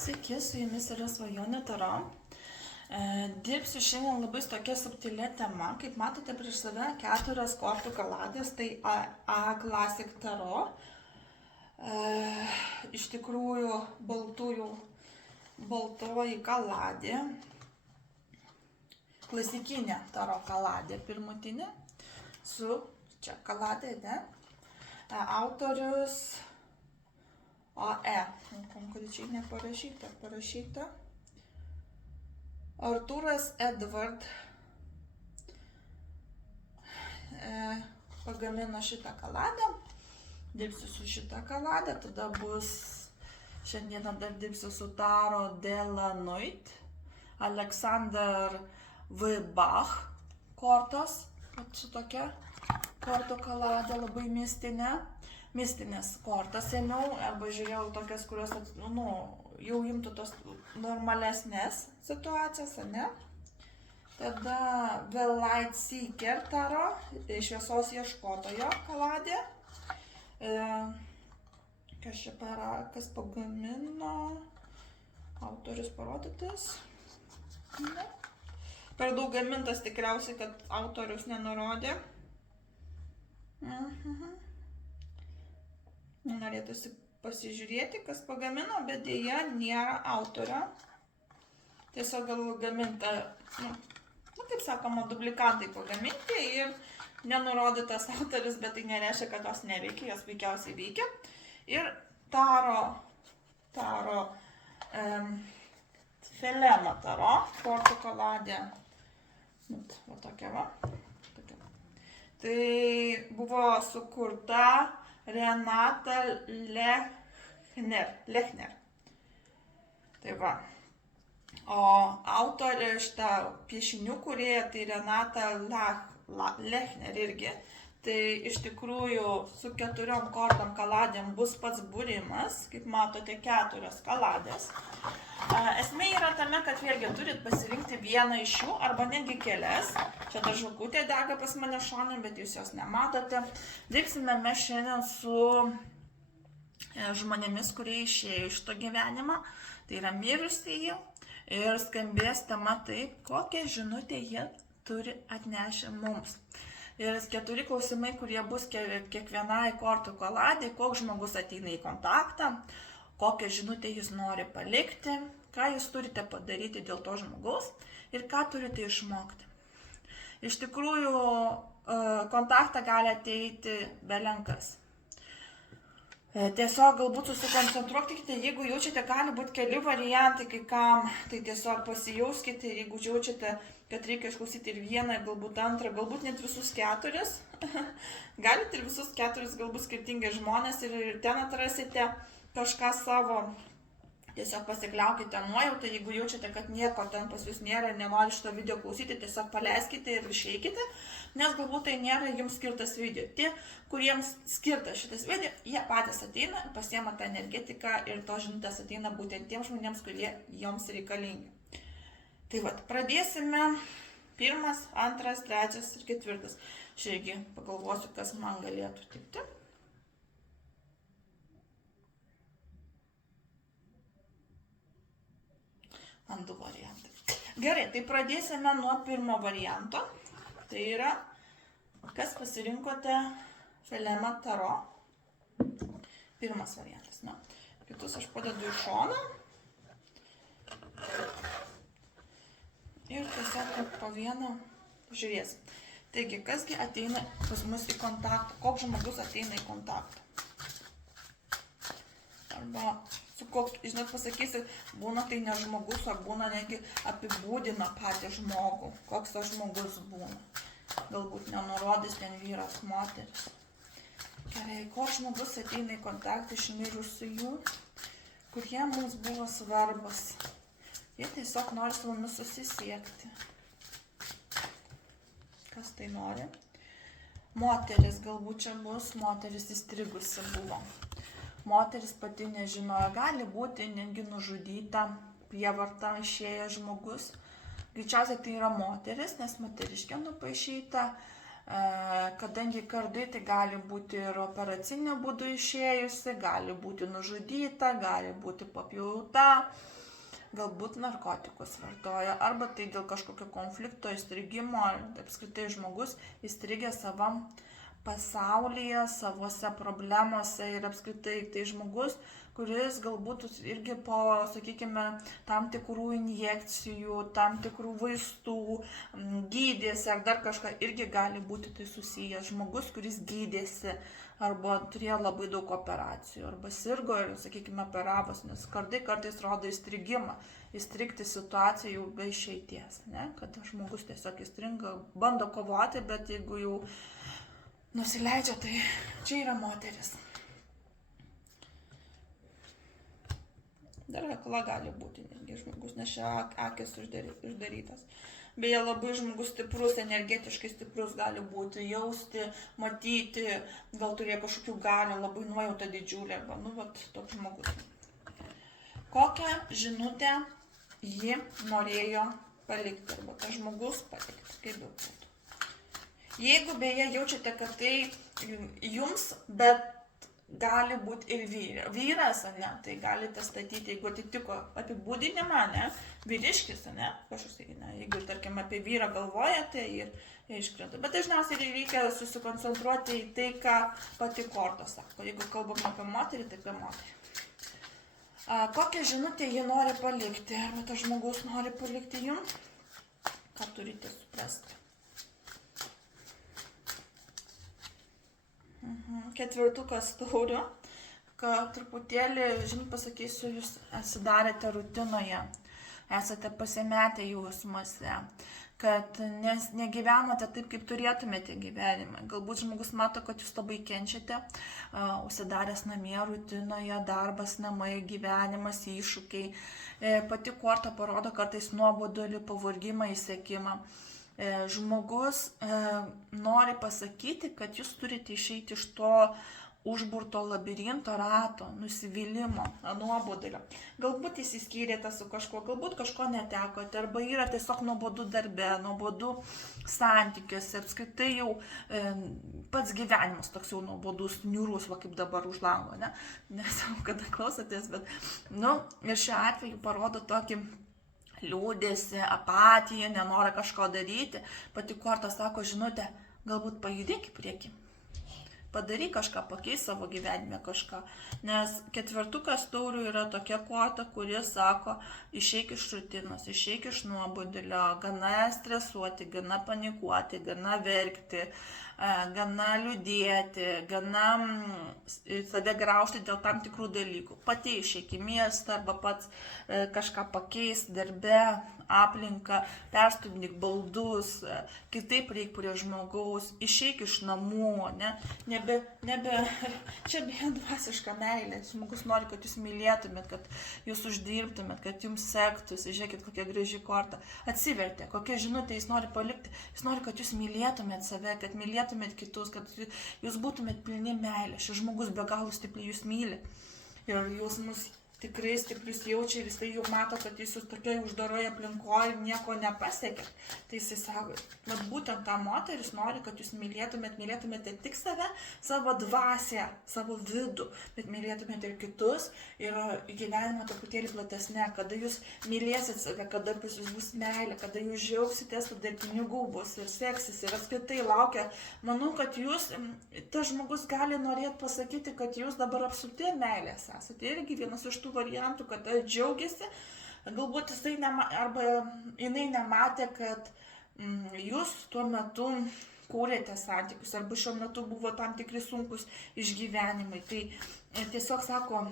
Sveiki, su jumis yra Svajonė Taro. Dirbsiu šiandien labai tokia subtilia tema. Kaip matote prieš save 4 kortų kaladės, tai A Classic Taro. Iš tikrųjų baltoji kaladė, klasikinė Taro kaladė pirmutinė, su čia kaladė, ne? Autorius AE, konkrečiai neparašyta. Artūras Edward pagamino šitą kaladę. Dirbsiu su šitą kaladę, tada bus šiandieną dar dirbsiu su Taro Delanoit, Alexander V. Bach kortos, su tokia kortų kaladė labai mistinės kortas ėmiau, arba žiūrėjau tokias, kurios jau imtų tos normalesnės situacijas, ne? Tada The Light Seeker Taro, šviesos ieškotojo kaladė. Kas pagamino, autorius parodytas. Ne. Per daug gamintas tikriausiai, kad autorius nenurodė. Norėtųsi pasižiūrėti, kas pagamino, bet dėja nėra autorio. Tiesiog gal gaminta, kaip sakoma, dublikantai pagaminti ir nenurodytas autoris, bet tai nereiškia, kad jos neveikia, jos veikiausiai veikia. Ir Taro Felema Taro, kortų kaladė, va tokia va. Tai buvo sukurta Renata Lechner. Tai va. O autorė šitą piešinių kūrėja, tai Renata Lechner irgi. Tai iš tikrųjų su 4 kortom kaladėm bus pats būrimas. Kaip matote, 4 kaladės. Esmė yra tame, kad vėlgi turit pasirinkti vieną iš jų arba netgi kelias. Čia dar žvakutė dega pas mane šone, bet jūs jos nematote. Dirbsime mes šiandien su žmonėmis, kurie išėjo iš to gyvenimą. Tai yra mirusieji. Ir skambės tema taip, kokią žinutę jie turi atnešę mums. Ir 4 klausimai, kurie bus kiekvienai kortų kaladai, koks žmogus ateina į kontaktą, kokią žinutę jis nori palikti, ką jūs turite padaryti dėl to žmogaus ir ką turite išmokti. Iš tikrųjų, kontaktą gali ateiti belenkas. Tiesiog galbūt susikoncentruokite, jeigu jaučiate, gali būti keli variantai, kai kam, tai tiesiog pasijauskite ir jeigu jaučiate, kad reikia išklausyti ir vieną, galbūt antrą, galbūt net visus 4. Galite ir visus 4 galbūt skirtingi žmonės ir ten atrasite kažką savo. Tiesiog pasikliaukite nuojautą, jeigu jaučiate, kad nieko ten pas jūs nėra ir nenori šito video klausyti, tiesiog paleiskite ir išeikite, nes galbūt tai nėra jums skirtas video. Tie, kuriems skirtas šitas video, jie patys ateina, pasiema tą energetiką ir to žinutės ateina būtent tiems žmonėms, kurie joms reikalingi. Tai vat, pradėsime 1, 2, 3 ir 4. Aš irgi pagalvosiu, kas man galėtų tikti. Ant 2 variantai. Gerai, tai pradėsime nuo 1 varianto. Tai yra, kas pasirinkote Felema Taro. 1 variantas. Na, kitus aš padedu į šoną. Ir tiesiog po vieną žiūrėsim. Taigi, kasgi ateina pas mus į kontaktą? Koks žmogus ateina į kontaktą? Arba su kokiu, žinot, pasakysi, būna tai ne žmogus, o būna negi apibūdina patį žmogų. Koks tas žmogus būna. Galbūt nenurodys ten vyras, moteris. Gerai, koks žmogus ateina į kontaktą iš mirusiųjų, kurie mums buvo svarbus. Jie tiesiog nori su mumis susisiekti. Kas tai nori? Moteris, galbūt čia bus, moteris įstrigusi buvo. Moteris pati nežinojo, gali būti netgi nužudyta, prievarta išėjęs žmogus. Greičiausiai tai yra moteris, nes moteriškė nupaišyta. Kadangi kardai tai gali būti ir operacinė būdu išėjusi, gali būti nužudyta, gali būti papjauta, galbūt narkotikus vartoja, arba tai dėl kažkokio konflikto, įstrigimo, apskritai žmogus įstrigė savam pasaulyje, savose problemose ir apskritai tai žmogus, kuris galbūt irgi po, sakykime, tam tikrų injekcijų, tam tikrų vaistų, gydėsi ar dar kažką, irgi gali būti tai susijęs. Žmogus, kuris gydėsi arba turėjo labai daug operacijų, arba sirgo ir, sakykime, operavos, nes kardai kartais rodo įstrigimą, įstrigti situaciją jau be išeities, ne? Kad žmogus tiesiog įstringa, bando kovoti, bet jeigu jau nusileidžia, tai čia yra moteris. Dar akla gali būti, netgi žmogus, nes čia akis uždarytas. Beje, labai žmogus stiprus, energetiškai stiprus gali būti, jausti, matyti, gal turėjo kažkokių galių, labai nuojauta didžiulė, arba, toks žmogus. Kokią žinutę ji norėjo palikti, arba tas žmogus palikti, kaip jau būtų. Jeigu beje jaučiate, kad tai jums, bet gali būti ir vyras, ne, tai galite statyti, jeigu atitiko apibūdinimą, ne, vyriškis, ne, kažkas, ne, jeigu, tarkim, apie vyrą galvojate ir iškrenta. Bet dažniausiai reikia susikoncentruoti į tai, ką pati korta sako. Jeigu kalbam apie moterį, tai apie moterį. Kokią žinutę ji nori palikti, arba tas žmogus nori palikti jums, ką turite suprasti. Ketvirtukas taurių, kad truputėlį, pasakysiu, jūs atsidarėte rutinoje, esate pasimetę jausmuose, kad negyvenote taip, kaip turėtumėte gyvenimą. Galbūt žmogus mato, kad jūs labai kenčiate, užsidaręs namie rutinoje, darbas, namai, gyvenimas, iššūkiai. Pati korta parodo kartais nuobodulį, pavargimą, įsekimą. Žmogus nori pasakyti, kad jūs turite išeiti iš to užburto labirinto rato, nusivylimo, nuobodulio. Galbūt įsiskyrėte su kažkuo, galbūt kažko netekote, arba yra tiesiog nuobodu darbe, nuobodu santykiuose, apskritai jau pats gyvenimas toks jau nuobodus, niūrus, va kaip dabar už lango, ne? Nesau, kada klausotės, bet, ir šiuo atveju parodo tokį liūdėsi, apatiją, nenorą kažko daryti. Pati korta sako, žinote, galbūt pajudėk į priekį. Padaryk kažką, pakeis savo gyvenime kažką. Nes ketvirtukas taurių yra tokia korta, kuris sako, išeik iš rutinos, išeik iš nuobodulio, gana stresuoti, gana panikuoti, gana verkti, gana liūdėti, gana save graužti dėl tam tikrų dalykų. Pati išeik į miestą arba pats kažką pakeis darbe, aplinką, perstumdyk baldus, kitaip reik prie žmogaus, išeik iš namų, ne? Čia beje dvasiška meilė. Žmogus nori, kad jūs mylėtumėt, kad jūs uždirbtumėt, kad jums sektųsi. Žiūrėkit, kokia graži korta. Atsivertė, kokia žinutė jis nori palikti. Jis nori, kad jūs mylėtumėt save, kad mylėtumėt kitus, kad jūs būtumėt pilni meilė. Šis žmogus be galo stipriai jūs myli. Ir jūs mus tikrai stiprius jaučia ir jisai jau mato, kad jūs tokioje uždaroje aplinkoje nieko nepasiekėt. Tai jisai sako, kad būtent ta moteris nori, kad jūs mylėtumėte tik save, savo dvasią, savo vidų, bet mylėtumėte ir kitus ir gyvenimą truputėlį platesnė, kada jūs mylėsit save, kada pas jūs bus meilė, kada jūs džiaugsitės, kada pinigų bus ir seksis ir apskritai laukia. Manau, kad jūs, tas žmogus gali norėti pasakyti, kad jūs dabar apsupti meilės esate. Irgi vienas iš tų variantų, kad džiaugiasi, galbūt jisai arba jinai nematė, kad jūs tuo metu kūrėte santykius, arba šiuo metu buvo tam tikri sunkus išgyvenimai. Tai tiesiog sako,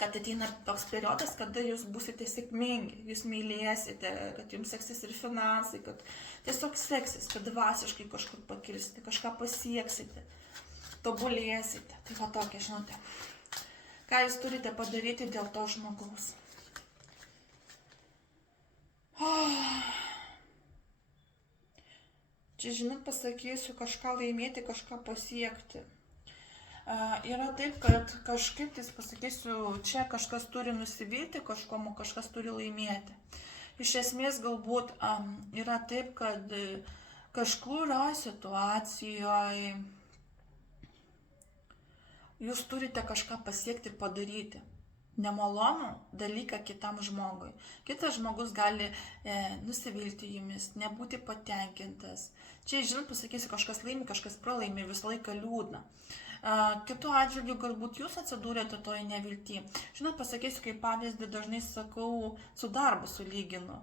kad ateina toks periodas, kada jūs būsite sėkmingi, jūs mylėsite, kad jums seksis ir finansai, kad tiesiog seksis, kad dvasiškai kažkur pakilsite, kažką pasieksite, tobulėsite. Tai va tokia žinutė. Ką jūs turite padaryti dėl to žmogaus? Čia, žinot, pasakysiu, kažką laimėti, kažką pasiekti. Yra taip, kad kažkaip, tai pasakysiu, čia kažkas turi nusivylti, kažkas turi laimėti. Iš esmės galbūt yra taip, kad kažkurioje situacijoje jūs turite kažką pasiekti ir padaryti. Nemalonų dalyką kitam žmogui. Kitas žmogus gali nusivilti jumis, nebūti patenkintas. Čia, žinot, pasakysiu, kažkas laimi, kažkas pralaimi, visą laiką liūdna. Kitu atžvilgiu, galbūt jūs atsidūrėte toje nevilty. Žinot, pasakysiu, kaip pavyzdį dažnai sakau, su darbu sulyginu.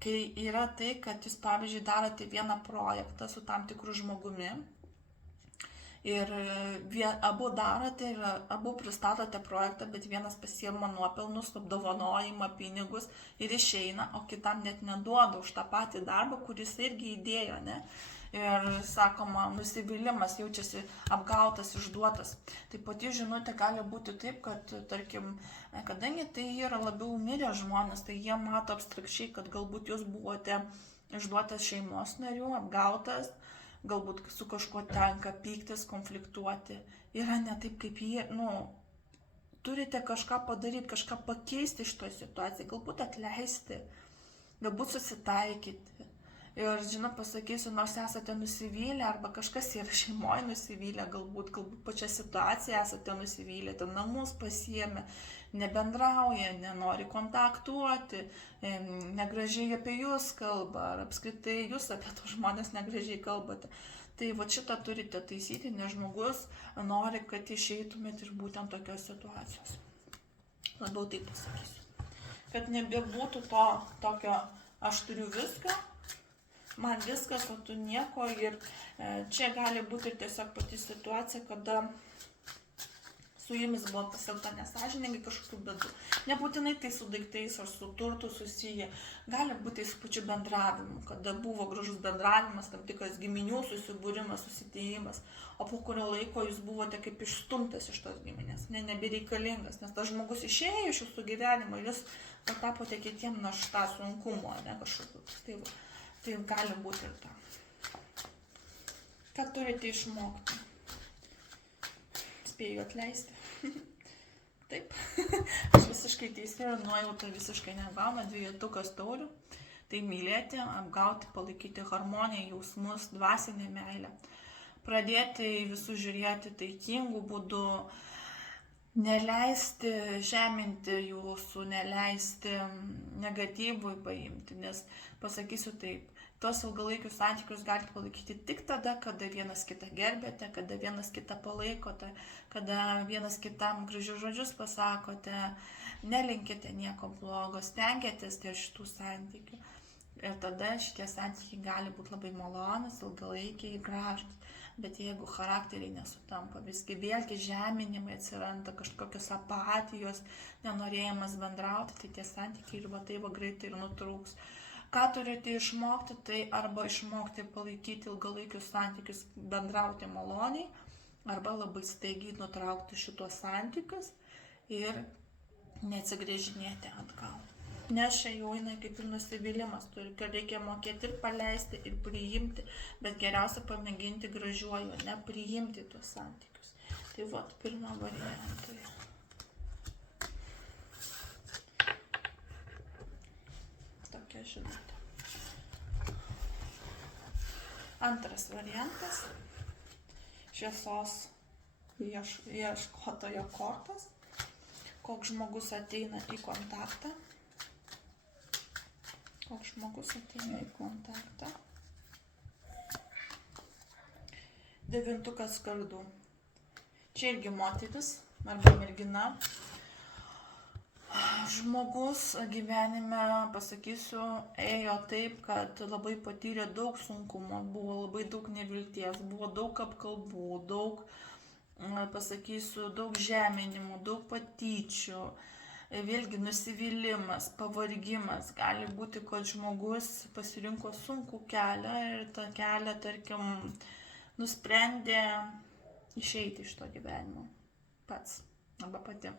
Kai yra tai, kad jūs, pavyzdžiui, darote vieną projektą su tam tikru žmogumi, ir abu darote ir abu pristatote projektą, bet vienas pasiema nuopelnus, apdovanojimą, pinigus ir išeina, o kitam net neduoda už tą patį darbą, kuris irgi įdėjo, ne? Ir sakoma, nusivylimas, jaučiasi apgautas, išduotas. Taip pat žinutė gali būti taip, kad, tarkim, kadangi tai yra labiau mirę žmonės, tai jie mato abstrakčiai, kad galbūt jūs buvote išduotas šeimos narių, apgautas, galbūt su kažkuo tenka pyktis, konfliktuoti. Yra ne taip, kaip jie, turite kažką padaryti, kažką pakeisti iš to situaciją, galbūt atleisti, galbūt susitaikyti. Ir, žinot, pasakysiu, nors esate nusivylę, arba kažkas yra šeimoje nusivylę, galbūt pačią situaciją esate nusivylę, ten namus pasiėmė, nebendrauja, nenori kontaktuoti, negražiai apie jūs kalba, ar apskritai jūs apie tos žmonės negražiai kalbate. Tai va šitą turite taisyti, nes žmogus nori, kad išeitumėt iš būtent tokios situacijos. Labiau taip pasakysiu. Kad nebebūtų to tokio, aš turiu viską, man viskas, o tu nieko. Ir čia gali būti ir tiesiog pati situacija, kada su jumis buvo pasielgta nesąžiningai, kažkokių bėdų. Nebūtinai tai su daiktais ar su turtu susiję. Gali būti su pačiu bendravimu, kada buvo gražus bendravimas, tam tikras giminių susibūrimas, susitėjimas, o po kurio laiko jūs buvote kaip išstumtas iš tos giminės, nebereikalingas, nes tas žmogus išėjo iš jūsų gyvenimo ir jūs patapote kitiem našta, sunkumo, ne kažkokiu. Tai gali būti ir ta. Ką turite išmokti? Spėju atleisti. Taip. Aš visiškai teisi ir nuojauta visiškai negauna, 2 taurių. Tai mylėti, apgauti, palaikyti harmoniją, jausmus, dvasinę meilę. Pradėti į visus žiūrėti taikingų būdų, neleisti žeminti jūsų, neleisti negatyvui paimti, nes pasakysiu taip, tos ilgalaikius santykius galite palaikyti tik tada, kada vienas kitą gerbėte, kada vienas kitą palaikote, kada vienas kitam gražius žodžius pasakote, nelinkite nieko blogo, stengiatės dėl šitų santykių. Ir tada šitie santykiai gali būti labai malonus, ilgalaikiai, gražus. Bet jeigu charakteriai nesutampa, visgi vėlgi žeminimai atsiranda, kažkokios apatijos, nenorėjimas bendrauti, tai tie santykiai ir tai greitai ir nutrūks. Ką turite išmokti, tai arba išmokti palaikyti ilgalaikius santykius, bendrauti maloniai, arba labai staigiai nutraukti šitos santykius ir neatsigrėžinėti atgal. Nes čia jau eina kaip ir nusivylimas, kad reikia mokėti ir paleisti, ir priimti, bet geriausia pamėginti gražiuoju, ne priimti tuos santykius. Tai vat, pirmą variantą. Tokia žinutė. Antras variantas. Šviesos ieškotojo kortos. Koks žmogus ateina į kontaktą. Koks žmogus ateina į kontaktą. 9 kardų. Čia irgi moteris arba mergina. Žmogus gyvenime, pasakysiu, ėjo taip, kad labai patyrė daug sunkumo, buvo labai daug nevilties, buvo daug apkalbų, daug, pasakysiu, daug žeminimų, daug patyčių. Vėlgi nusivylimas, pavargimas, gali būti, kad žmogus pasirinko sunkų kelią ir tą kelią, tarkim, nusprendė išeiti iš to gyvenimo pats arba pati.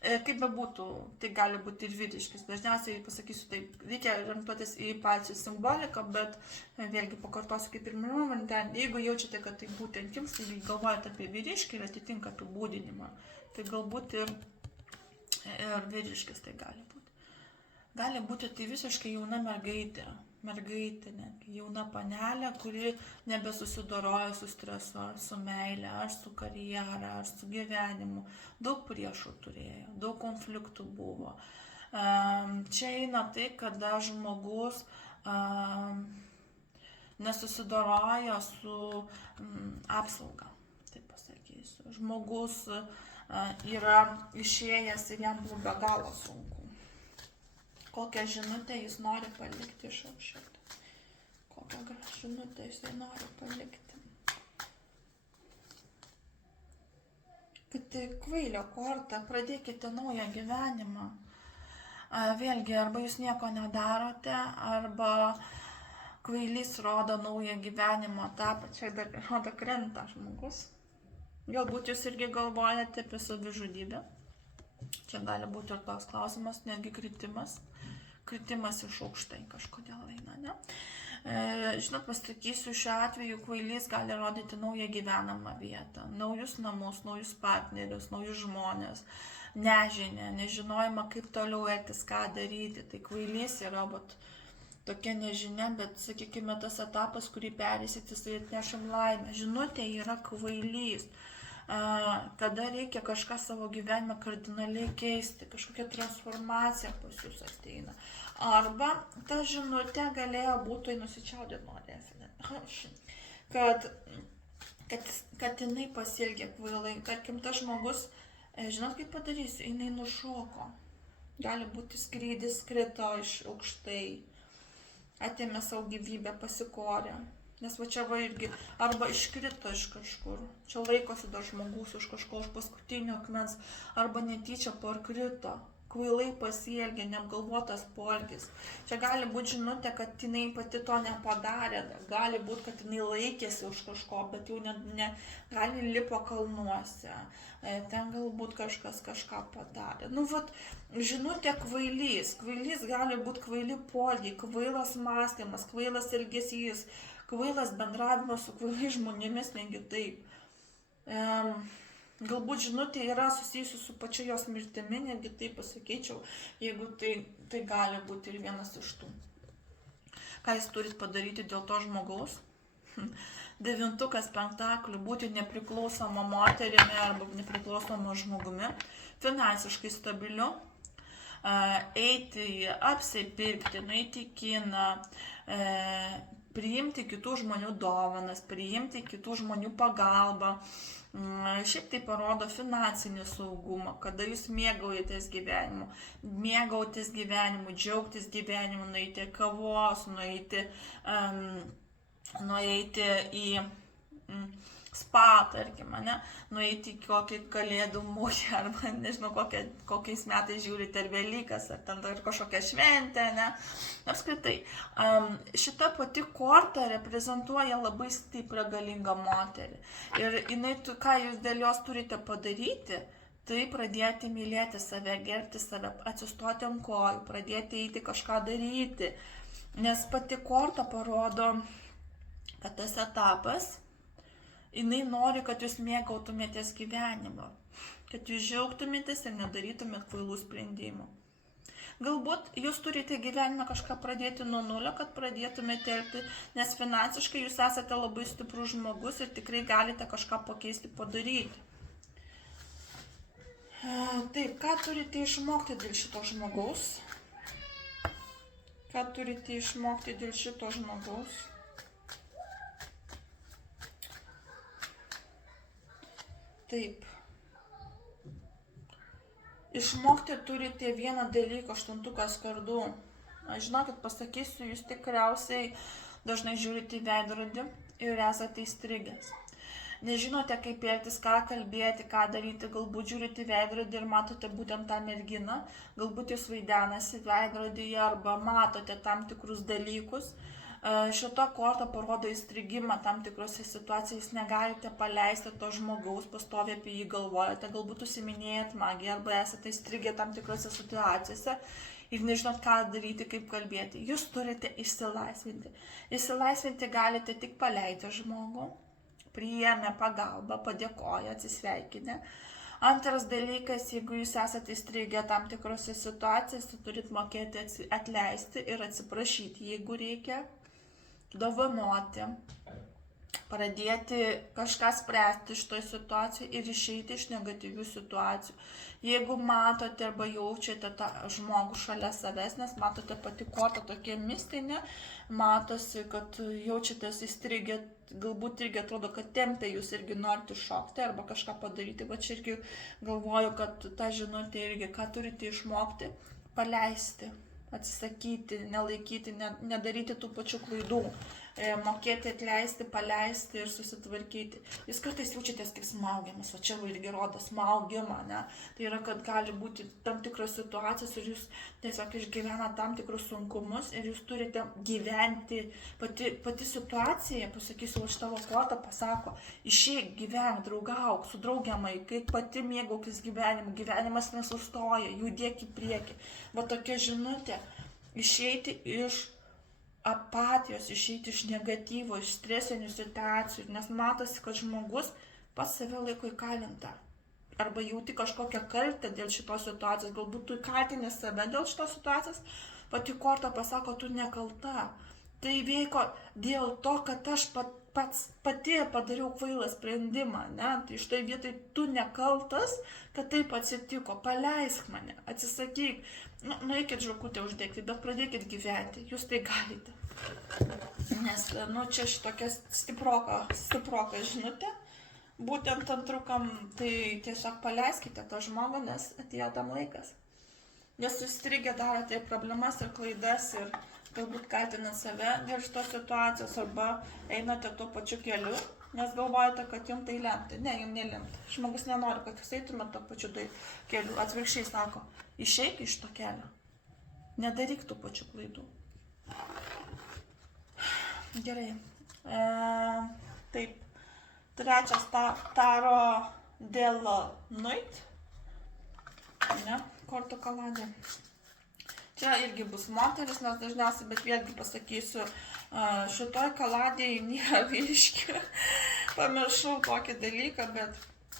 Kaip bebūtų, tai gali būti ir vyriškis. Dažniausiai, pasakysiu taip, reikia orientuotis į pačią simboliką, bet vėlgi pakartosiu kaip ir minėjau, jeigu jaučiate, kad tai būtent jums, tai galvojate apie vyriškį ir atitinka apibūdinimą, tai galbūt ir vyriškis tai gali būti. Gali būti tai visiškai jauna mergaitė, netgi jauna panelė, kuri nebesusidoroja su stresu, ar su meile, ar su karjera, ar su gyvenimu. Daug priešų turėjo, daug konfliktų buvo. Čia eina tai, kada žmogus nesusidoroja su apsauga, taip pasakysiu. Žmogus yra išėjęs ir jam buvo be galo sunku. Kokią žinutę jis nori palikti iš aukščiau. Kokią žinutę jisai nori palikti. Kad tai kvailio korta, pradėkite naują gyvenimą. Vėlgi, arba jūs nieko nedarote, arba kvailys rodo naują gyvenimo etapą. Čia dar rodo krenta žmogus. Galbūt jūs irgi galvojate apie savižudybę. Čia gali būti ir toks klausimas, netgi kritimas. Kritimas iš aukštai kažkodėl eina, ne? Žinot, pasakysiu, šiuo atveju kvailys gali rodyti naują gyvenamą vietą, naujus namus, naujus partnerius, naujus žmonės, nežinę, nežinojimą, kaip toliau elgtis, ką daryti. Tai kvailys yra tokia nežinia, bet, sakykime, tas etapas, kurį perėsit, jisai atnešam laimę. Žinutė yra kvailys. Kada reikia kažką savo gyvenime kardinaliai keisti, kažkokia transformacija pas jūs ateina. Arba ta žinutė galėjo būti nusičiaudė norėsi, kad jinai pasielgė kvailai. Tarkim, tas žmogus, žinot kaip padarysiu, jinai nušoko. Gali būti skrydis, krito iš aukštai, atėmė savo gyvybę, pasikorė. Nes va čia va irgi, arba iškrito iš kažkur, čia laikosi dar žmogus iš kažko, iš paskutinio akmens, arba netyčia parkrito, kvailai pasielgė, neapgalvotas poelgis. Čia gali būti žinutė, kad jinai pati to nepadarė, gali būti, kad jinai laikėsi už kažko, bet jau gali lipo kalnuose, ten galbūt kažkas kažką padarė. Nu, vat, žinutė kvailys gali būti kvaili poelgiai, kvailas mąstymas, kvailas elgesys, kvailas bendravimas su kvailais žmonėmis, negi taip. Galbūt žinutė yra susijusi su pačia jos mirtimi, netgi taip pasakyčiau, jeigu tai gali būti ir vienas iš tų. Ką jūs turit padaryti dėl to žmogaus? 9 pentaklių, būti nepriklausoma moterimi arba nepriklausoma žmogumi, finansiškai stabiliu, eiti, apsipirkti, nueiti į kiną, priimti kitų žmonių dovanas, priimti kitų žmonių pagalbą. Šiaip tai parodo finansinį saugumą, kada jūs mėgaujatės gyvenimu, džiaugtis gyvenimu, nueiti kavos, nueiti į spa, tarkim, nueiti į kokį kalėdų mugę, arba nežinau, kokiais metais žiūrite, ar Velykas, ar ten dar kažkokią šventę, Apskritai, šita pati korta reprezentuoja labai stiprią galingą moterį. Ir jinai, ką jūs dėl jos turite padaryti, tai pradėti mylėti save, gerbti save, atsistoti ant kojų, pradėti eiti kažką daryti. Nes pati korta parodo, kad tas etapas, jinai nori, kad jūs mėgautumėtės gyvenimą, kad jūs džiaugtumėtės ir nedarytumėt kvailų sprendimų. Galbūt jūs turite gyvenime kažką pradėti nuo nulio, kad pradėtumėte elgti, nes finansiškai jūs esate labai stiprus žmogus ir tikrai galite kažką pakeisti, padaryti. Taip, ką turite išmokti dėl šito žmogaus? Ką turite išmokti dėl šito žmogaus? Taip. Išmokti turite vieną dalyką, 8 kardų. Žinokit, pasakysiu, jūs tikriausiai dažnai žiūrite į veidrodį ir esate įstrigęs. Nežinote, kaip elgtis, ką kalbėti, ką daryti, galbūt žiūrite į veidrodį ir matote būtent tą merginą, galbūt jūs vaidenasi veidrodyje arba matote tam tikrus dalykus. Šito korta parodo įstrigimą tam tikrose situacijose, negalite paleisti to žmogaus, pastoviai apie jį galvojate, galbūt užsiminėjat magiją arba esate įstrigę tam tikrose situacijose ir nežinot, ką daryti, kaip kalbėti. Jūs turite išsilaisvinti. Išsilaisvinti galite tik paleidę žmogų, priėmę pagalbą, padėkoję, atsisveikinę, Antras dalykas, jeigu jūs esate įstrigę tam tikrose situacijose, turit mokėti atleisti ir atsiprašyti, jeigu reikia, dovanoti, pradėti kažką spręsti iš toj situacijų ir išeiti iš negatyvių situacijų. Jeigu matote arba jaučiate tą žmogų šalia savęs, nes matote pati korta tokia mistinė, matosi, kad jaučiatės įstrigę, galbūt irgi atrodo, kad tempia jūs irgi norite šokti arba kažką padaryti, bet čia irgi galvoju, kad ta žinutė irgi, ką turite išmokti, paleisti, atsisakyti, nelaikyti, nedaryti tų pačių klaidų, mokėti atleisti, paleisti ir susitvarkyti. Jūs kartais jaučiatės kaip smaugiamas, o čia irgi rodo smaugimą, ne? Tai yra, kad gali būti tam tikros situacijos ir jūs tiesiog išgyvena tam tikrus sunkumus ir jūs turite gyventi, pati situacija, pasakysiu, už tavo kortą pasako, išeik, gyvenk, draugauk, su draugiamai, kai pati mėgaukis gyvenimu, gyvenimas nesustoja, judėk į priekį. Va tokia žinutė, išeiti iš apatijos, išeiti iš negatyvo, iš stresinių situacijų, nes matosi, kad žmogus pats save laiko įkalintą. Arba jauti kažkokią kaltę dėl šitos situacijos, galbūt tu įkaltini save dėl šitos situacijos, pati korta pasako, tu nekalta. Tai vyko dėl to, kad aš pati padariau kvailą sprendimą, ne? Tai štai vietai tu nekaltas, kad taip atsitiko, paleisk mane, atsisakyk. Nueikit žvakutę uždegti, bet pradėkit gyventi, jūs tai galite. Nes, čia šitokia stiproka žinutė, būtent antrukam, tai tiesiog paleiskite tą žmogų, nes atėjo tam laikas. Nes jūs įstrigę darote problemas ir klaidas ir galbūt kaltinat save dėl šitos situacijos arba einate tuo pačiu keliu, nes galvojate, kad jums tai lemta. Ne, jums nelemta. Žmogus nenori, kad jūs eitumėte tuo pačiu keliu. Atvirkščiai sako, išeik iš to kelio. Nedaryk tų pačių klaidų. Gerai. Taip. Trečias taro dėl nuit. Ne, kortų kaladė. Čia irgi bus moteris, nes dažniausiai, bet vėlgi pasakysiu, šitoj kaladėje nėra vyriškių. Pamiršau tokį dalyką, bet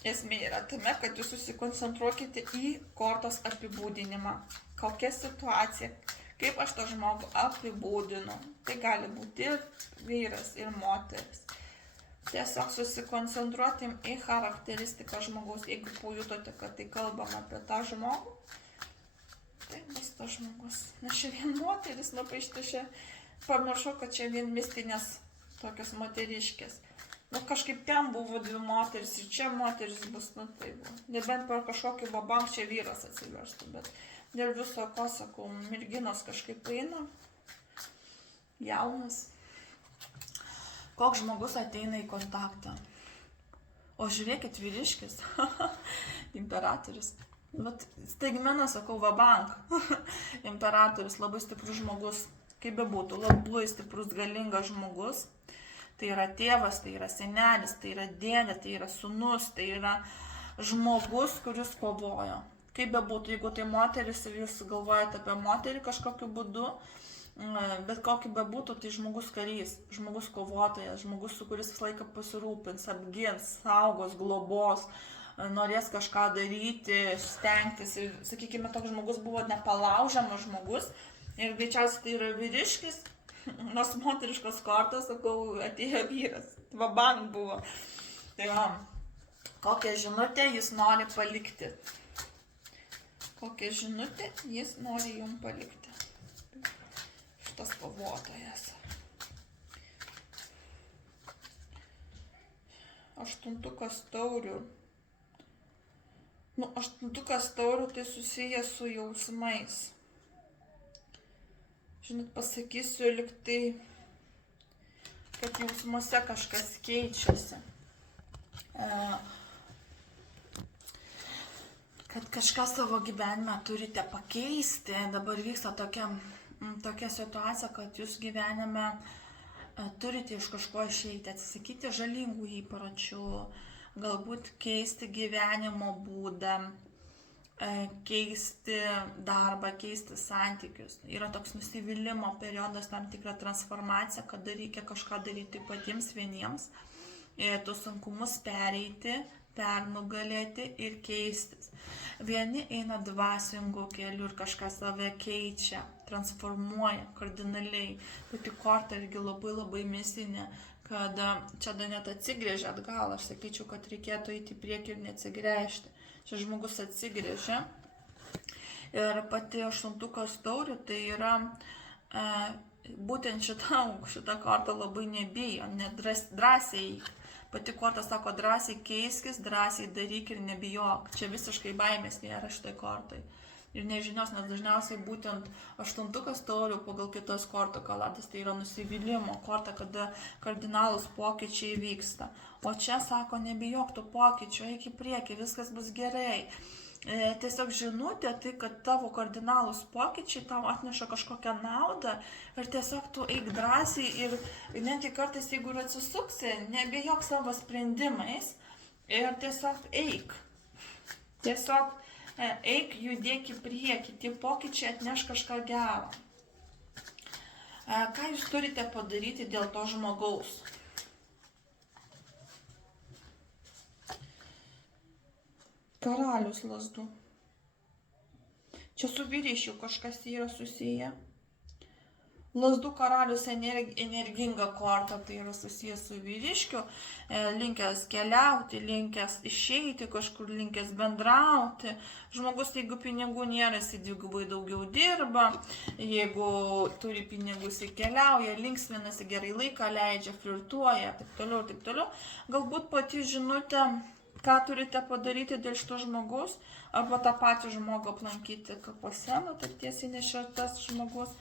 esmė yra tame, kad jūs susikoncentruokite į kortos apibūdinimą. Kokia situacija, kaip aš tą žmogų apibūdinu. Tai gali būti ir vyras, ir moteris. Tiesiog susikoncentruotim į charakteristiką žmogaus, jeigu pajutote, kad tai kalbam apie tą žmogų. Tai bus tas žmogus. Nes čia vien moteris, iš pamiršau, kad čia vien mistinės tokios moteriškės. Kažkaip ten buvo dvi moteris ir čia moteris bus, tai buvo. Nebent per kažkokį babank čia vyras atsiverstų, bet dėl viso ko, sakau, merginos kažkaip eina, jaunas. Koks žmogus ateina į kontaktą? O žiūrėkit, vyriškis, imperatorius. Staigmena, sakau, vabank. Imperatorius, labai stiprus žmogus, kaip bebūtų, labai stiprus, galingas žmogus. Tai yra tėvas, tai yra senelis, tai yra dėdė, tai yra sūnus, tai yra žmogus, kuris kovojo. Kaip bebūtų, jeigu tai moteris ir jūs galvojate apie moterį kažkokiu būdu, bet kokį bebūtų, tai žmogus karys, žmogus kovotojas, žmogus, su kuris visą laiką pasirūpins, apgins, saugos, globos, norės kažką daryti, stengtis. Ir, sakykime, toks žmogus buvo nepalaužiamas žmogus. Ir greičiausiai tai yra vyriškis, nors moteriškos kortos, sakau, atėjo vyras. Vabank buvo. Tai va, kokią žinutę jis nori palikti. Kokią žinutę jis nori jums palikti. Šitas kovotojas. Aštuntukas taurių. Aštuntukas taurių tai susijęs su jausmais. Žinot, pasakysiu liktai, kad jausmuose kažkas keičiasi. Kad kažką savo gyvenime turite pakeisti. Dabar vyksta tokia situacija, kad jūs gyvenime turite iš kažko išeiti, atsisakyti žalingų įpročių, galbūt keisti gyvenimo būdą, keisti darbą, keisti santykius. Yra toks nusivylimo periodas, tam tikra transformacija, kada reikia kažką daryti patiems vieniems, tuos sunkumus pereiti, pernugalėti ir keistis. Vieni eina dvasingu keliu ir kažką save keičia, transformuoja kardinaliai. Pati korta irgi labai mistinė, kad čia dar net atsigrėžia atgal. Aš sakyčiau, kad reikėtų eiti į priekį ir neatsigręžti. Čia žmogus atsigrėžia. Ir pati aštuntukas taurių tai yra būtent šitą kortą labai nebijo, drąsiai. Pati korta sako, drąsiai keiskis, drąsiai daryk ir nebijok. Čia visiškai baimės nėra šitai kortai. Ir nežinios, nes dažniausiai būtent aštuntukas taurių pagal kitos kortų kaladas tai yra nusivylimo korta, kada kardinalūs pokyčiai vyksta. O čia sako, nebijok tų pokyčių, eik į priekį, viskas bus gerai. Tiesiog žinutė tai, kad tavo kardinalūs pokyčiai tau atneša kažkokią naudą ir tiesiog tu eik drąsiai ir netgi kartais, jeigu ir atsisuksi, nebijok savo sprendimais ir tiesiog eik. Tiesiog eik, judėk į priekį, tie pokyčiai atneš kažką gero. Ką jūs turite padaryti dėl to žmogaus? Karalius lazdų. Čia su vyriškiu kažkas yra susiję. Lazdų karalius energinga korta, tai yra susijęs su vyriškiu, linkęs keliauti, linkęs išeiti, kažkur linkęs bendrauti. Žmogus, jeigu pinigų nėra, jis dvigubai daugiau dirba, jeigu turi pinigus, jis keliauja, linksminasi, gerai laiką leidžia, flirtuoja, taip toliau. Galbūt pati žinutė, ką turite padaryti dėl šito žmogus, arba tą patį žmogų aplankyti kapuose, tai tiesiai nešiotas žmogus,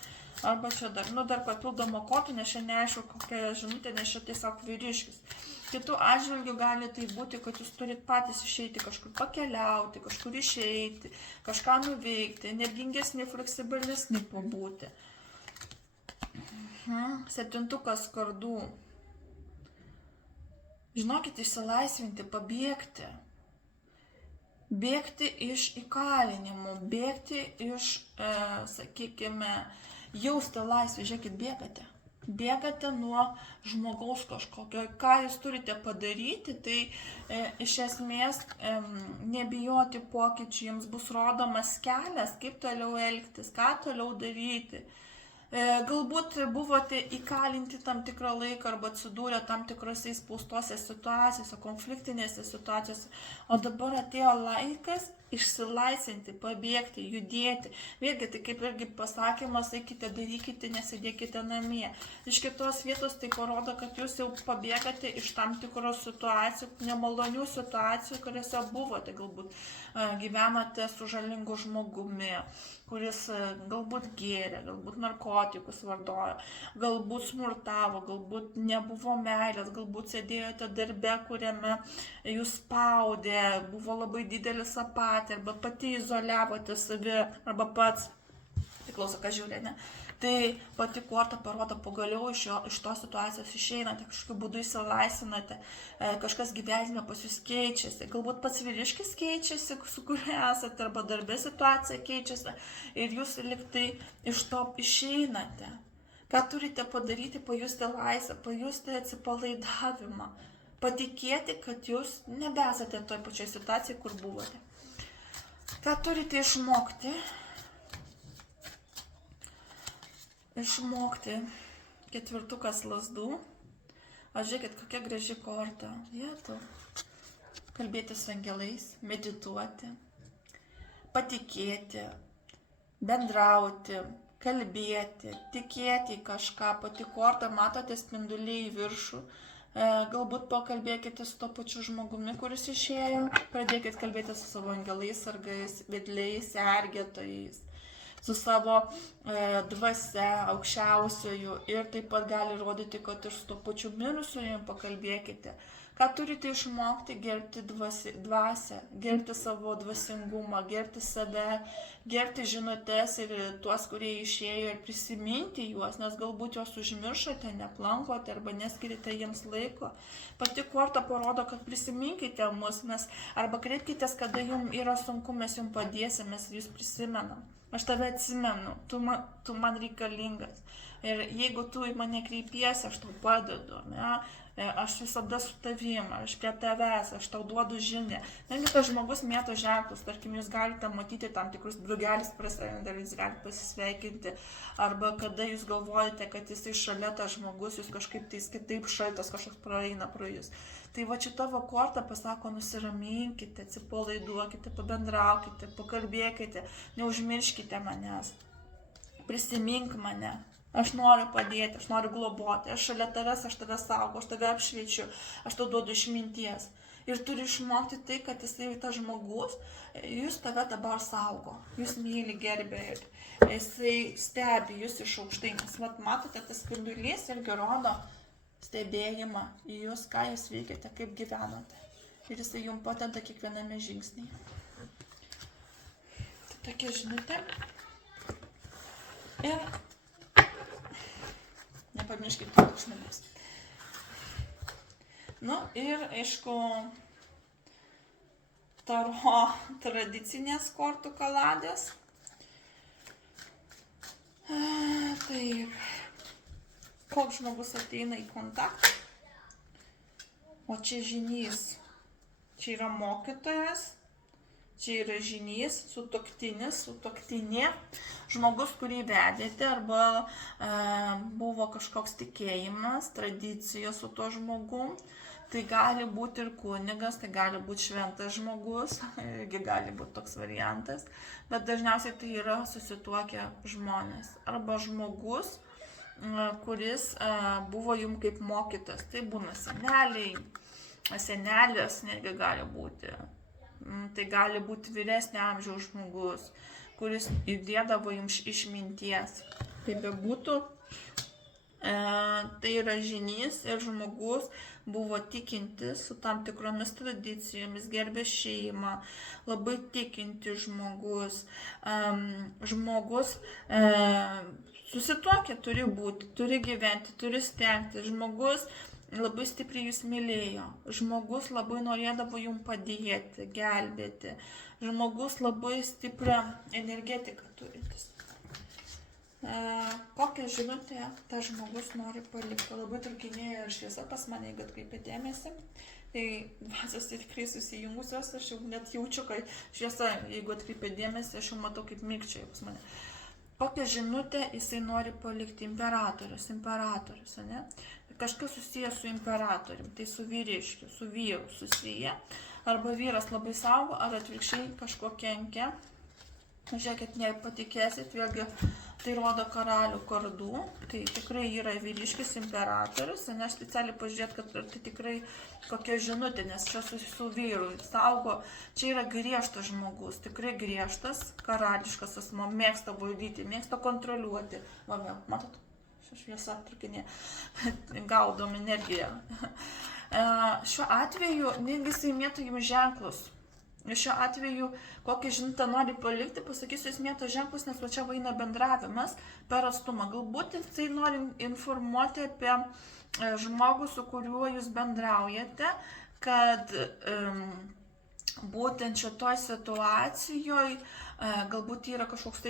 arba čia dar papildomą kortą, nes čia neaišku kokia žinutė, nes čia tiesiog vyriškis. Kitų atžvilgių gali tai būti, kad jūs turit patys išeiti kažkur pakeliauti, kažkur išeiti, kažką nuveikti, energingesni, fleksibilesni pabūti. Septintukas kardų. Žinokit, išsilaisvinti, pabėgti. Bėgti iš įkalinimų, bėgti iš, sakykime, jausti laisvę. Žiūrėkit, bėgate. Bėgate nuo žmogaus kažkokio. Ką jūs turite padaryti, tai iš esmės nebijoti pokyčių. Jums bus rodomas kelias, kaip toliau elgtis, ką toliau daryti. Galbūt buvote įkalinti tam tikrą laiką arba atsidūrę tam tikrose įspaustose situacijose, konfliktinėse situacijose, o dabar atėjo laikas išsilaisvinti, pabėgti, judėti. Vėlgi, tai kaip irgi pasakymas, eikite, darykite, nesėdėkite namie. Iš kitos vietos tai parodo, kad jūs jau pabėgate iš tam tikros situacijų, nemalonių situacijų, kuriuose buvote, galbūt gyvenate su žalingu žmogumi, kuris galbūt gėrė, galbūt narkotikus vartojo, galbūt smurtavo, galbūt nebuvo meilės, galbūt sėdėjote darbe, kuriame jūs spaudė, buvo labai didelis apatija, arba pati izoliavote savi, arba pats, priklauso, ką žiūrė, ne? Tai pati korta parodo, pagaliau iš tos situacijos išeinate, kažkokiu būdu įsilaisvinate, kažkas gyvenime pas jūs keičiasi, galbūt pats vyriškis keičiasi, su kuriuo esate, arba darbė situacija keičiasi ir jūs liktai iš to išeinate. Ką turite padaryti? Pajusti laisvę, pajusti atsipalaidavimą, patikėti, kad jūs nebesate toj pačioj situacijai, kur buvote. Ką turite išmokti? Išmokti ketvirtukas lazdų. Žiūrėkit, kokia graži korta. Jėtų. Kalbėti su angelais, medituoti, patikėti, bendrauti, kalbėti, tikėti į kažką. Pati korta, matote, spinduliai į viršų. Galbūt pakalbėkite su to pačiu žmogumi, kuris išėjo. Pradėkit kalbėti su savo angelais, sargais, vedliais, sergėtojais, su savo dvasia, aukščiausiojų, ir taip pat gali rodyti, kad ir su to pačiu mirusiu pakalbėkite. Ką turite išmokti? Gerbti dvasią, gerbti savo dvasingumą, gerbti save, gerbti žinutes ir tuos, kurie išėjo, ir prisiminti juos, nes galbūt juos užmiršote, neplankote arba neskirite jiems laiko. Pati korta parodo, kad prisiminkite mus, arba kreipkitės, kada jums yra sunku, mes jums padėsime, mes jūs prisimenam. Aš tave atsimenu, tu man reikalingas. Ir jeigu tu į mane kreipiesi, aš tau padedu. Ne? aš visada su tavim, aš prie tavęs, aš tau duodu žinią. Netgi tas žmogus mėto ženklus, tarkim, jūs galite matyti tam tikrus drugelis prasideda, jūs galite pasisveikinti, arba kada jūs galvojate, kad jisai šalia tas žmogus, jūs kažkaip tais kitaip šaltas kažkoks praeina pro jūs. Tai va šita va korta pasako, nusiraminkite, atsipalaiduokite, pabendraukite, pakalbėkite, neužmirškite manęs, prisimink mane. Aš noriu padėti, aš noriu globoti, aš šalia tavęs, aš tave saugo, aš tave apšviečiu, aš tau duodu išminties. Ir turi išmokti tai, kad jisai tas žmogus, jūs tave dabar saugo, jūs myli, gerbė ir jisai stebi jūs iš aukštai. Nes vat, matote, tas spindulys irgi rodo stebėjimą į jūs, ką jūs veikiate, kaip gyvenate. Ir jisai jums padeda kiekviename žingsnyje. Tai tokia žinutė. Ir nepamirškite tuokšnimus. Nu ir, aišku, taro tradicinės kortų kaladės. Taip, koks žmogus ateina į kontaktą. O čia žynys. Čia yra mokytojas. Čia yra žynys, sutuoktinė, žmogus, kurį vedėte, arba buvo kažkoks tikėjimas, tradicija su tuo žmogum. Tai gali būti ir kunigas, tai gali būti šventas žmogus, irgi gali būti toks variantas, bet dažniausiai tai yra susituokę žmonės. Arba žmogus, kuris buvo jums kaip mokytas, tai būna seneliai, senelės netgi gali būti. Tai gali būti vyresnio amžiaus žmogus, kuris įdėdavo jums išminties. Tai bebūtų, tai yra žynys ir žmogus buvo tikintis su tam tikromis tradicijomis, gerbė šeimą, labai tikinti žmogus. Žmogus susituokę turi būti, turi gyventi, turi stengti. Žmogus labai stipriai jūs mylėjo. Žmogus labai norėdavo jums padėti, gelbėti. Žmogus labai stiprią energetiką turintis. Kokią žinutę tas žmogus nori palikti? Labai trūkinėja ir šviesa pas mane, jeigu atkreipia dėmesį. Tai dvasios tai tikrai susijungusios, aš jau net jaučiu, kad šviesa, jeigu atkreipia dėmesį, aš jau matau kaip mirkčioja pas mane. Kokią žinutę jisai nori palikti? Imperatorius, ne? Kažkas susijęs su imperatorium, tai su vyriškiu, su vyru susiję. Arba vyras labai saugo, ar atvirkščiai kažko kenkia. Žiūrėkit, nepatikėsit, vėlgi tai rodo karalių kardų. Tai tikrai yra vyriškis imperatorius. Aš specialiai pažiūrėt, kad tai tikrai kokia žinutė, nes čia su vyru saugo. Čia yra griežtas žmogus, tikrai griežtas, karališkas asmo, mėgsta valdyti, mėgsta kontroliuoti. Va, matot? Šviesa trukinė, gaudom energiją. Šiuo atveju netgi jisai mėto jums ženklus. Šiuo atveju, kokią žinutę nori palikti, pasakysiu, jis mėto ženklus, nes va čia vaina bendravimas per atstumą. Galbūt jisai nori informuoti apie žmogų, su kuriuo jūs bendraujate, kad būtent šitoj situacijoje galbūt yra kažkoks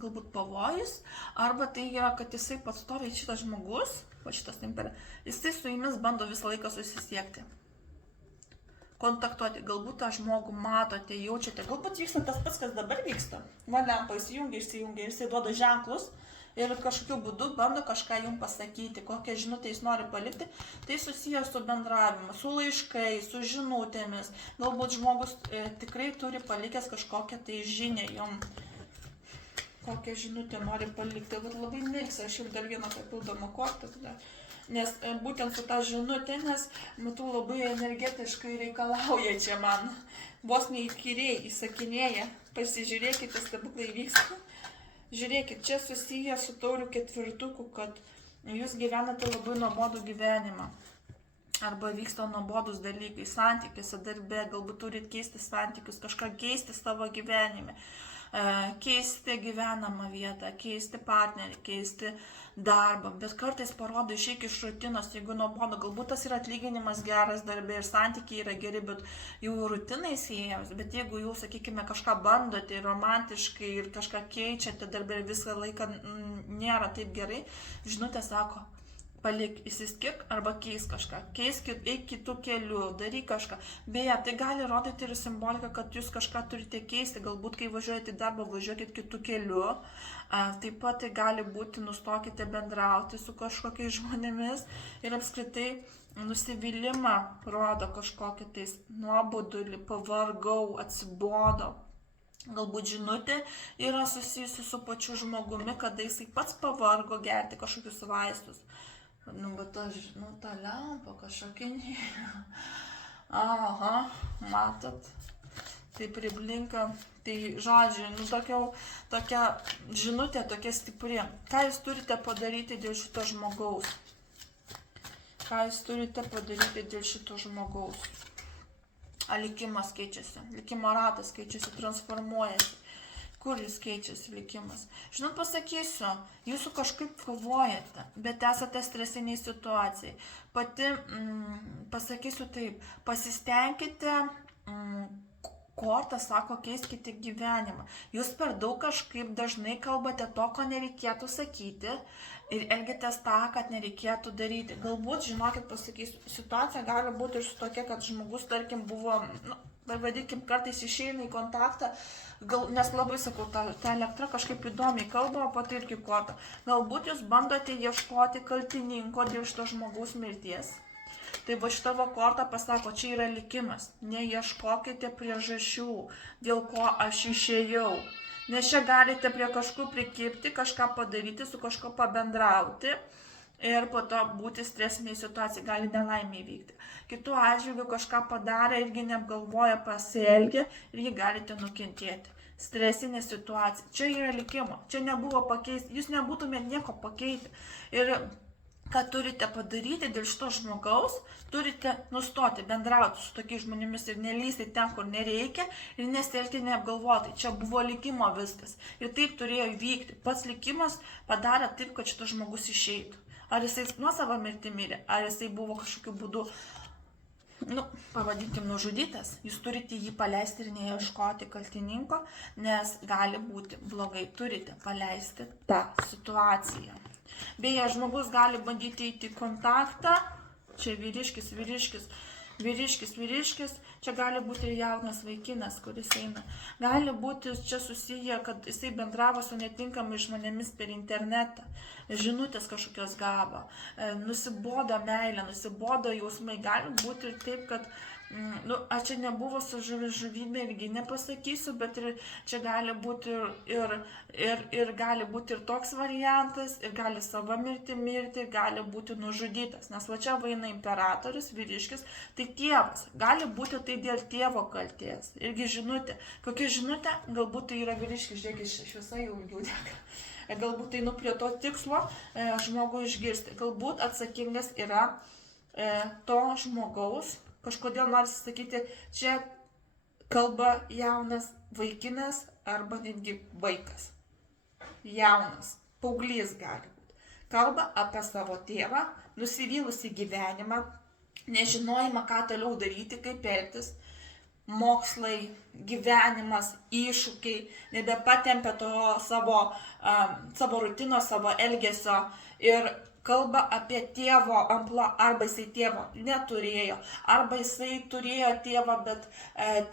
galbūt pavojus, arba tai yra, kad jisai pastoviai šitas žmogus, va šitas jisai su jumis bando visą laiką susisiekti, kontaktuoti, galbūt tą žmogų matote, jaučiate, galbūt vyksta tas pats, kas dabar vyksta. Va lempa įsijungia, ir jisai duoda ženklus ir kažkokiu būdu bando kažką jums pasakyti, kokią žinutę jis nori palikti. Tai susijęs su bendravimu, su laiškais, su žinutėmis. Galbūt žmogus tikrai turi palikęs kažkokią tai žinią jums. Kokią žinutę nori palikti. Bet labai mėgsiu, aš jums dar vieną papildomą kortą. Nes būtent su ta žinutė, nes matau labai energetiškai reikalauja čia man. Vos neįkyriai įsakinėja. Pasižiūrėkite, stebuklai vyksta. Žiūrėkit, čia susiję su taurių ketvirtuku, kad jūs gyvenate labai nuobodų gyvenimą. Arba vyksta nuobodus dalykai, santykiuose, darbe, galbūt turit keisti santykius, kažką keisti savo gyvenime. Keisti gyvenamą vietą, keisti partnerį, keisti darbą. Bet kartais parodo išeik iš rutinos, jeigu nuobodu, galbūt tas yra atlyginimas geras darbė ir santykiai yra geri, bet jau rutinai siejams. Bet jeigu jūs, sakykime, kažką bandote romantiškai ir kažką keičiate darbė ir visą laiką nėra taip gerai, žinutė sako, palik, įsiskirk arba keisk kažką, eik kitų kelių, daryk kažką. Beje, tai gali rodyti ir simboliką, kad jūs kažką turite keisti, galbūt kai važiuojate į darbą, važiuokit kitų kelių. Taip pat tai gali būti, nustokite bendrauti su kažkokiais žmonėmis ir apskritai nusivylimą rodo kažkokį tais nuobodulį, pavargau, atsibodo. Galbūt žinutė yra susijusi su pačiu žmogumi, kada jisai pats pavargo gerti kažkokius vaistus. Bet ta lempa kažkokia. Aha, matot, tai priblinka. Tai žodžiu, tokia žinutė, tokia stipri. Ką jūs turite padaryti dėl šito žmogaus? Ką jūs turite padaryti dėl šito žmogaus? Likimas keičiasi, likimo ratas keičiasi, transformuojasi. Kur jis keičiasi likimas? Žinot, pasakysiu, jūs kažkaip kovojate, bet esate stresiniai situacijai. Pati pasakysiu taip, pasistengkite, kortą sako, keiskite gyvenimą. Jūs per daug kažkaip dažnai kalbate to, ko nereikėtų sakyti ir elgitės tą, kad nereikėtų daryti. Galbūt, žinokit, pasakysiu, situacija gali būti ir su tokia, kad žmogus, tarkim, buvo, vadinkim, kartais išeina į kontaktą, nes labai, sakau, ta elektra kažkaip įdomiai kalba, o pati irgi kortą. Galbūt jūs bandote ieškoti kaltininko dėl šito žmogaus mirties. Tai va šitavo kortą pasako, čia yra likimas. Neieškokite priežasčių, dėl ko aš išėjau. Nes čia galite prie kažko prikipti, kažką padaryti, su kažko pabendrauti ir po to būti stresiniai situacijai, gali nelaimė įvykti. Kitu atžvilgiu kažką padarė, irgi neapgalvoja, pasielgė ir jį galite nukentėti. Stresinė situacija. Čia yra likimo, čia nebuvo pakeisti, jūs nebūtumėte nieko pakeitę. Ir ką turite padaryti dėl šito žmogaus, turite nustoti bendrauti su tokiais žmonėmis ir nelysti ten, kur nereikia ir nesielgti neapgalvotai. Čia buvo likimo viskas. Ir taip turėjo įvykti. Pats likimas padarė taip, kad šitas žmogus išeitų. Ar jisai nuosavą mirtį mirė, ar jisai buvo kažkokiu būdu, pavadinkim, nužudytas. Jūs turite jį paleisti ir neieškoti kaltininko, nes gali būti blogai. Turite paleisti tą situaciją. Beje, žmogus gali bandyti įti kontaktą, čia vyriškis, čia gali būti ir jaunas vaikinas, kuris eina. Gali būti čia susiję, kad jisai bendravo su netinkamai žmonėmis per internetą, žinutės kažkokios gavo, nusibodo meilė, nusibodo jausmai. Gali būti ir taip, kad čia nebuvo savižudybė, irgi nepasakysiu, bet ir čia gali būti ir gali būti ir toks variantas, ir gali savo mirti, ir gali būti nužudytas. Nes va čia vaina imperatorius, vyriškis, tai tėvas. Gali būti tai dėl tėvo kaltės. Irgi žinutė. Kokia žinutė? Galbūt tai yra vyriškis, žiūrėkit, šviesa jau ilgiau dega. Galbūt einu prie to tikslo žmogų išgirsti. Galbūt atsakingas yra to žmogaus. Kažkodėl nori sakyti, čia kalba jaunas vaikinas arba netgi vaikas. Jaunas, paauglys gali būti. Kalba apie savo tėvą, nusivylusi gyvenimą, nežinojimą, ką toliau daryti, kaip elgtis, mokslai, gyvenimas, iššūkiai, nebepatempia to savo rutinos, savo elgesio ir kalba apie tėvo amplua, arba jisai tėvo neturėjo, arba jisai turėjo tėvą, bet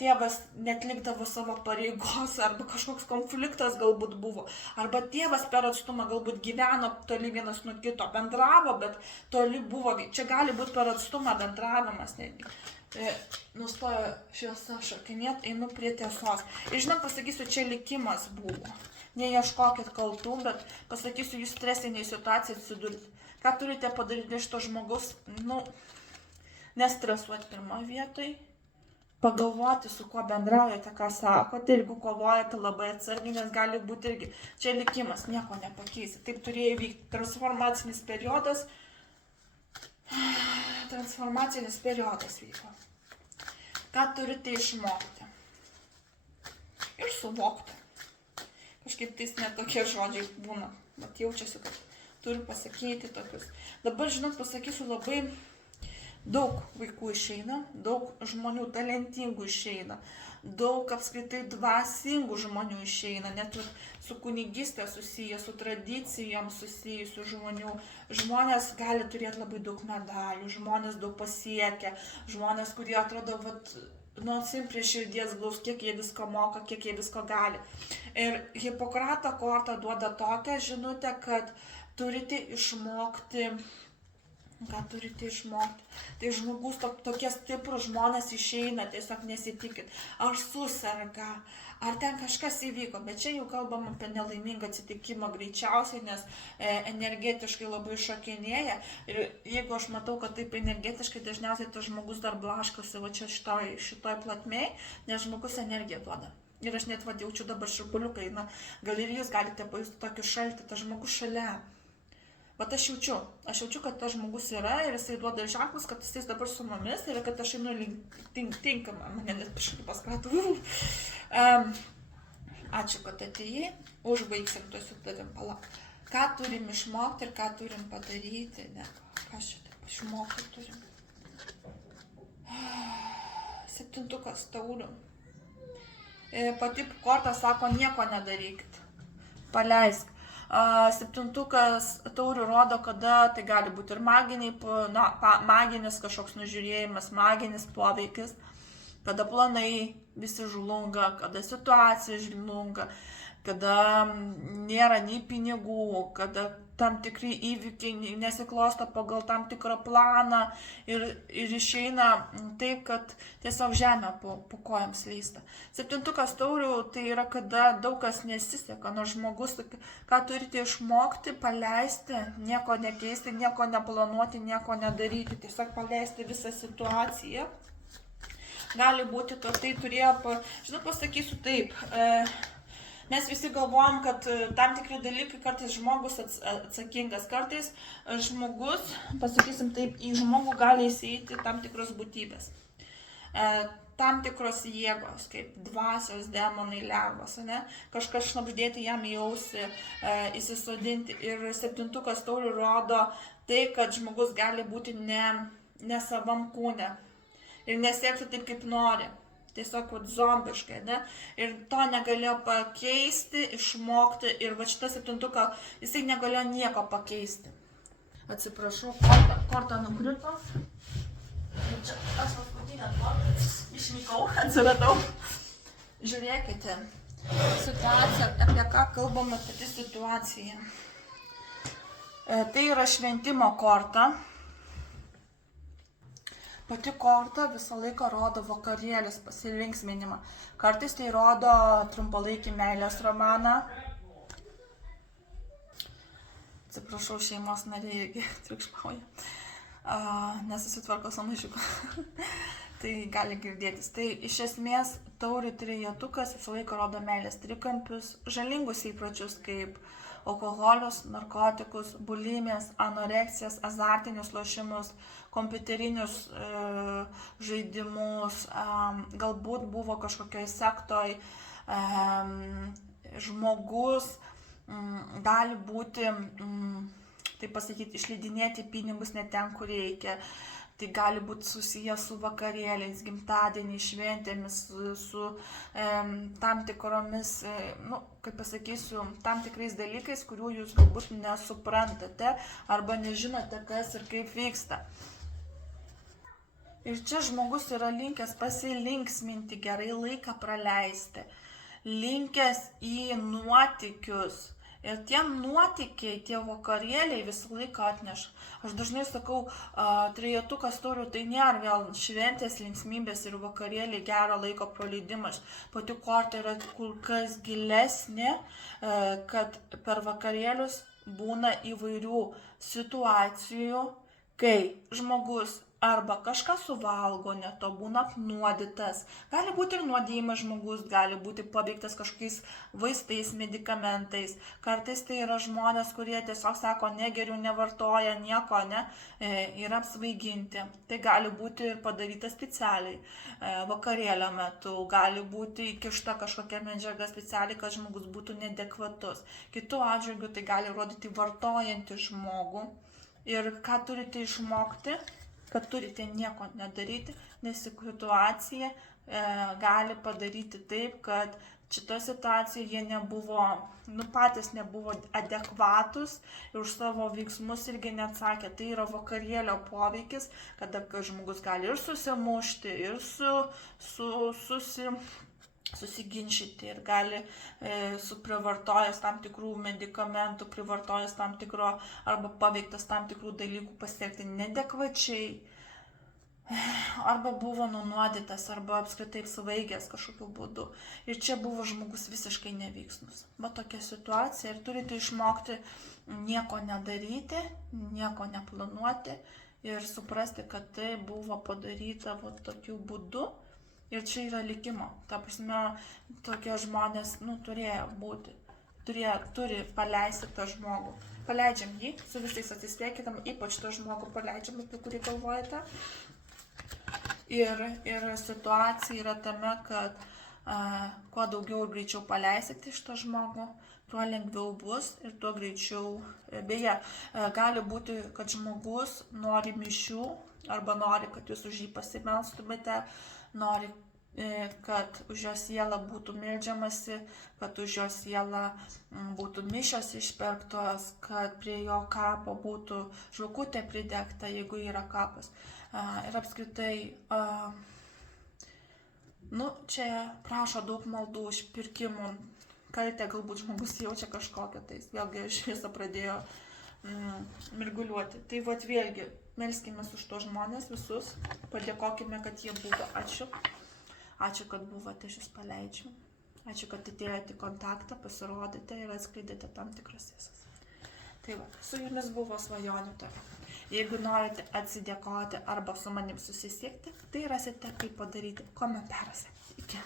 tėvas netlikdavo savo pareigos, arba kažkoks konfliktas galbūt buvo, arba tėvas per atstumą galbūt gyveno toli vienas nuo kito, bendravo, bet toli buvo, čia gali būti per atstumą bendravimas netgi. Nustojo šviesa šokinėt, einu prie tiesos. Ir žinot, pasakysiu, čia likimas buvo. Neieškokit kaltų, bet pasakysiu, jūs stresiniai situacijai atsidurti. Ką turite padaryti iš to žmogus? Nestresuoti pirmą vietoj, pagalvoti, su kuo bendraujate, ką sakote, jeigu kovojate labai atsargiai, nes gali būti irgi, čia likimas, nieko nepakeisi. Taip turėjo įvykti transformacinis periodas vyko. Ką turite išmokti? Ir suvokti. Kažkaip tais netokie žodžiai būna, bet jaučiasi, kad turiu pasakyti tokius. Dabar, žinot, pasakysiu labai Daug vaikų išeina, daug žmonių talentingų išeina, daug apskritai dvasingų žmonių išeina, net ir su kunigystė susiję, su tradicijom susijusių žmonių. Žmonės gali turėti labai daug medalių, žmonės daug pasiekia, žmonės, kurie atrodo, nu, atsim prie širdies glaus, kiek jie visko moka, kiek jie visko gali. Ir Hipokrato korta duoda tokią žinutę, kad turite išmokti. Ką turite išmokti? Tai žmogus, tokie stiprus žmonės išeina, tiesiog nesitikit, ar susirga, ar ten kažkas įvyko, bet čia jau kalbam apie nelaimingą atsitikimą greičiausiai, nes energetiškai labai šokinėja. Ir jeigu aš matau, kad taip energetiškai, dažniausiai tas žmogus dar blaškosi va čia šitoj platmėj, nes žmogus energiją duoda. Ir aš net jaučiu dabar šiurpuliukai, gal ir jūs galite pajusti tokį šaltį, tas žmogus šalia. Bet aš jaučiu, kad tas žmogus yra ir jisai duoda ženklus, kad jisai dabar su mumis ir kad aš einu tinkamą, mane net kažkaip paskatų. Ačiū, kad atėjai, užbaigsim to su tavim, palauk. Ką turim išmokti ir ką turim padaryti, ne, ką šitą išmokti turim. 7 taurių. Pati korta sako, nieko nedarykit, paleisk. 7 taurių rodo, kada tai gali būti ir maginis kažkoks nužiūrėjimas, maginis poveikis, kada planai visi žlunga, kada situacija žlunga, kada nėra nei pinigų, kada tam tikri įvykiai nesiklosto pagal tam tikrą planą ir išeina taip, kad tiesiog žemė po kojam slysta. 7 taurių tai yra, kada daug kas nesiseka, nors žmogus, ką turite išmokti, paleisti, nieko nekeisti, nieko neplanuoti, nieko nedaryti, tiesiog paleisti visą situaciją. Gali būti, kad tai turėjo, žinot, pasakysiu taip, mes visi galvojam, kad tam tikri dalykai kartais žmogus atsakingas, kartais žmogus, pasakysim taip, į žmogų gali įsieiti tam tikros būtybės. Tam tikros jėgos, kaip dvasios, demonai, lervos, ne? Kažkas šnabždėti jam į ausį, įsisodinti. Ir 7 taurių rodo tai, kad žmogus gali būti ne savam kūne ir nesiekti taip, kaip nori. Tiesiog zombiškai, ne? Ir to negalėjo pakeisti, išmokti. Ir va šitą 7, jisai negalėjo nieko pakeisti. Atsiprašau, korta nukrito. Čia aš paskutinę kortą išvykau, atsiradau. Žiūrėkite, situacija, apie ką kalbame pati situacija. Tai yra šventimo korta. Pati korta visą laiką rodo vakarėlis, pasilinksminimą. Kartais tai rodo trumpalaikį meilės romaną. Atsiprašau, šeimos nariai irgi triukšmauja. Nesusitvarko su mažiuku. Tai gali girdėtis. Tai iš esmės taurių trejetukas visą laiką rodo meilės trikampius, žalingus įpročius kaip alkoholius, narkotikus, bulimės, anoreksijas, azartinius lošimus, kompiuterinius žaidimus, galbūt buvo kažkokioj sektoj, žmogus gali būti, taip pasakyti, išleidinėti pinigus ne ten, kur reikia. Tai gali būti susijęs su vakarėliais, gimtadieniais, šventėmis, su tam tikromis, kaip pasakysiu, tam tikrais dalykais, kurių jūs galbūt nesuprantate arba nežinote, kas ir kaip vyksta. Ir čia žmogus yra linkęs pasilinksminti, gerai laiką praleisti, linkęs į nuotykius. Ir tie nuotykiai, tie vakarėliai visą laiką atneša. Aš dažnai sakau, trejetukas taurių tai nėra vėl šventės, linksmybės ir vakarėliai, gero laiko praleidimas. Pati korta yra kur kas gilesnė, kad per vakarėlius būna įvairių situacijų, kai žmogus arba kažką suvalgo, ne to būna apnuodytas. Gali būti ir nuodėjimas žmogus, gali būti paveiktas kažkokiais vaistais, medikamentais. Kartais tai yra žmonės, kurie tiesiog sako, negeriu, nevartoja nieko, ne, yra apsvaiginti. Tai gali būti ir padaryta specialiai vakarėlio metu, gali būti įkišta kažkokia medžiaga specialiai, kad žmogus būtų neadekvatus. Kitu atžvilgiu tai gali rodyti vartojantį žmogų. Ir ką turite išmokti? kad turite nieko nedaryti, nes situacija gali padaryti taip, kad šitoje situacijoje jie nebuvo, patys nebuvo adekvatus ir už savo veiksmus irgi neatsakė. Tai yra vakarėlio poveikis, kada žmogus gali ir susimušti, ir susiginčyti ir gali suprivartojęs tam tikrų medikamentų, privartojęs tam tikro arba paveiktas tam tikrų dalykų pasiekti neadekvačiai, arba buvo nunuodytas, arba apskritai svaigęs kažkokiu būdu. Ir čia buvo žmogus visiškai neveiksnus. Va tokia situacija ir turite išmokti nieko nedaryti, nieko neplanuoti ir suprasti, kad tai buvo padaryta va tokiu būdu. Ir čia yra likimo. Ta prasme, tokie žmonės, turėjo būti. Turi paleisti tą žmogų. Paleidžiam jį, su visais atsisveikinam, ypač tą žmogų paleidžiam, apie kurį galvojate. Ir situacija yra tame, kad kuo daugiau ir greičiau paleisite iš tą žmogų, tuo lengviau bus ir tuo greičiau. Beje, gali būti, kad žmogus nori mišių arba nori, kad jūs už jį pasimelstumėte, nori, kad už jo sielą būtų meldžiamasi, kad už jo sielą būtų mišios išperktos, kad prie jo kapo būtų žvakutė pridegta, jeigu yra kapas. Ir apskritai, čia prašo daug maldų, išpirkimų, kaltę galbūt žmogus jaučia kažkokią, tai vėlgi šviesa pradėjo mirguliuoti. Tai vat vėlgi, melskimės už tos žmonės visus, padėkokime, kad jie buvo, ačiū. Ačiū, kad buvote, aš jūs paleidžiu. Ačiū, kad atėjote į kontaktą, pasirodėte ir atskleidėte tam tikras tiesas. Tai va, su jumis buvo Svajonių Tara. Jeigu norite atsidėkoti arba su manim susisiekti, tai rasite kaip padaryti komentaruose. Iki.